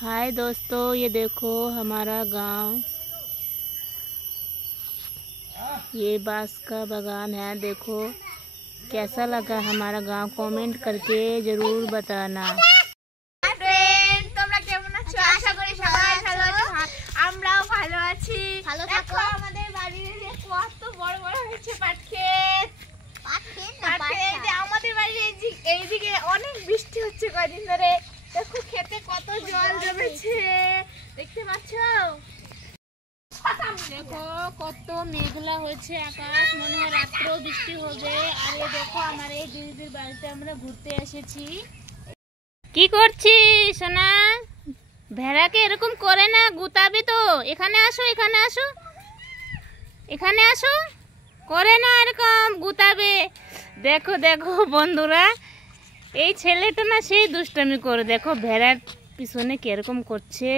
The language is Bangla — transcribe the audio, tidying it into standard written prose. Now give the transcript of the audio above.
हाय दोस्तों, ये देखो हमारा गांव। ये बांस का बागान है। देखो कैसा लगा हमारा गांव, कमेंट करके जरूर बताना। তোমরা কেমন আছো? আশা করি সবাই ভালো আছো। আমরাও ভালো আছি। দেখো আমাদের বাড়ির কত বড় বড় হয়েছে পাট ক্ষেত। আমাদের বাড়ির এইদিকে অনেক বৃষ্টি হচ্ছে কয়দিন ধরে। দেখো খেতে কত জল জমেছে, দেখতে পাচ্ছ? দেখো কত মেঘলা হয়েছে আকাশ, মনে হয় রাত্রেও বৃষ্টি হবে। আর এই দেখো আমার এই দিদির বাড়িতে আমরা ঘুরতে এসেছি। কি করছিস সোনা? ভেড়াকে এরকম করে না, গুতাবি তো। এখানে আসো, এখানে আসো, এখানে আসো। করে না এরকম, গুতাবে। দেখো দেখো বন্ধুরা, এই ছেলেটা না সেই দুষ্টামি করে। দেখো ভেড়ার পিছনে কিরকম করছে।